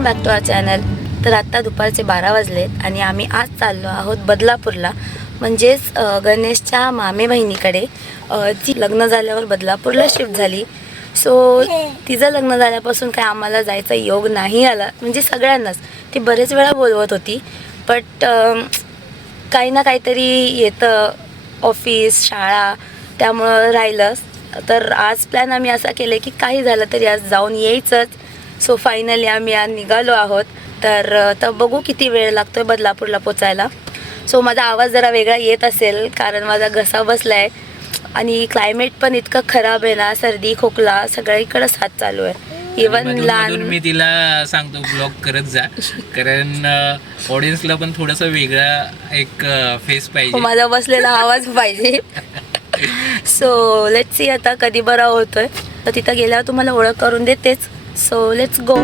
Welcome back to our channel. तर आत्ता दुपारचे 12 वाजलेत आणि आम्ही आज चाललो आहोत बदलापूरला, म्हणजेच गणेशच्या मामे बहिणीकडे. ती लग्न झाल्यावर बदलापूरला शिफ्ट झाली. सो तिचं लग्न झाल्यापासून काय आम्हाला जायचा योग नाही आला, म्हणजे सगळ्यांनाच. ती बरेच वेळा बोलवत होती, बट काही ना काहीतरी येतं, ऑफिस शाळा, त्यामुळं राहिलं. तर आज प्लॅन आम्ही असा केला की काही झालं तरी आज जाऊन यायचंच. सो फायनली आम्ही आज निघालो आहोत. तर बघू किती वेळ लागतोय बदलापूरला पोचायला. सो माझा आवाज जरा वेगळा येत असेल कारण माझा घसा बसला आहे आणि क्लायमेट पण इतकं खराब आहे ना, सर्दी खोकला सगळीकडे साथ चालू आहे. इवन लहान मी तिला सांगतो ब्लॉग करत जा, कारण ऑडियन्सला पण थोडासा वेगळा एक फेस पाहिजे, माझा बसलेला आवाज पाहिजे. सो लेट्स सी आता कधी बरा होतोय. तर तिथं गेल्यावर तुम्हाला ओळख करून देतेच. So let's go.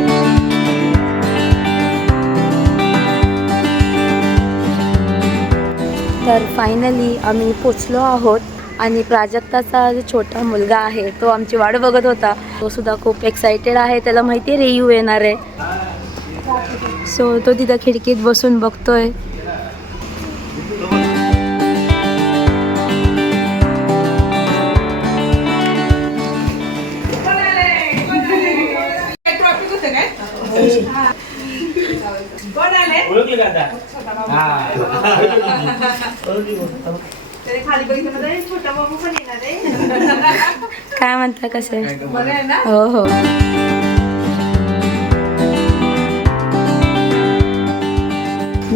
तर फायनली आम्ही पोचलो आहोत आणि प्राजक्ताचा जो छोटा मुलगा आहे तो आमची वाट बघत होता. तो सुद्धा खूप एक्सायटेड आहे, त्याला माहिती आहे रेयू येणार आहे. सो तो तिथं खिडकीत बसून बघतोय. काय म्हणता, कसे? हो हो.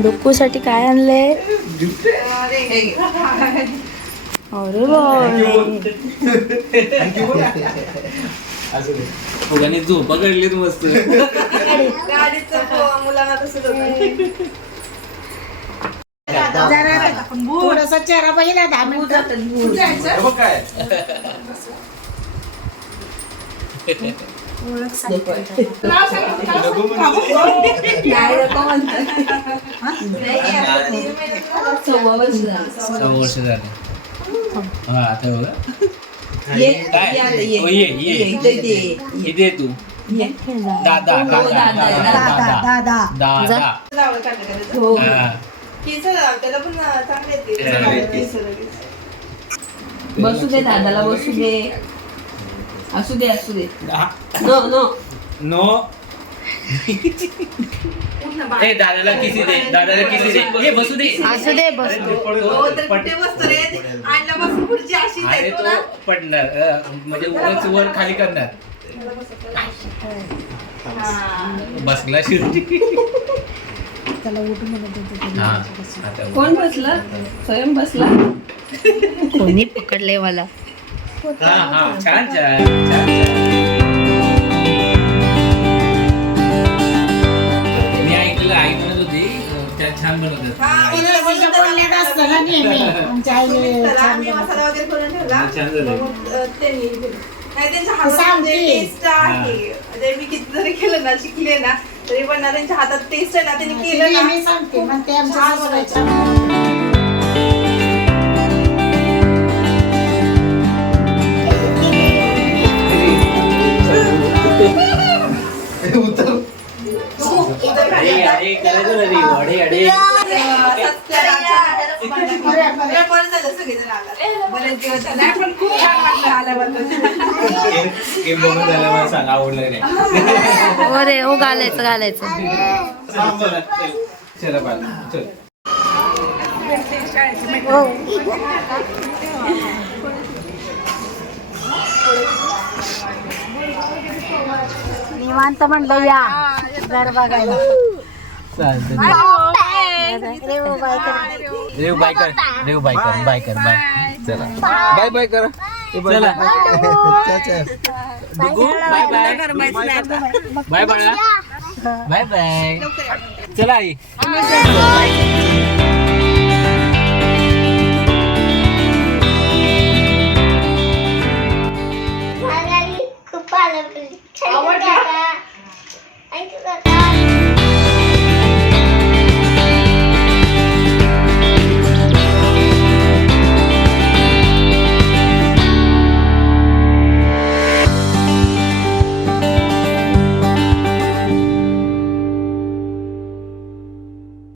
डुक्कूसाठी काय आणलंय? अरे फुगाने झोपा काढलीत मस्त. थोडासा चेहरा पाहिजे 10 मिनिटं. वर्ष झाले. हा आता बघा इथे तू दादा बसू दे दादाला, बसू दे. असू दे असू दे. No no no. ए दादाला किसी दे, दादाला किसी दे. ए बसू दे, असू दे, बसू अरे तो पडणार, म्हणजे उगाच वर खाली करणार. बसला शिर्डी. कोण बसला? स्वयं बसला. कोणी पकडले मला? हा हा छान छान छान. मी ऐकलं, आई म्हणत होती त्या छान बनवतात. छान झालं. मी किती जरी केलं ना, शिकले ना, तरी पण ना त्यांच्या हातात टेस्ट आहे ना, त्यांनी केलं ना. अरे हो, घालायचं घालायचं. निवांत म्हणलं या घर बघायला. रेव बाय कर, रेव बाय कर, बाय कर, बाय. चला बाय बाय कर. चला बाय बाय बाय बाळा, बाय बाय. चला आई.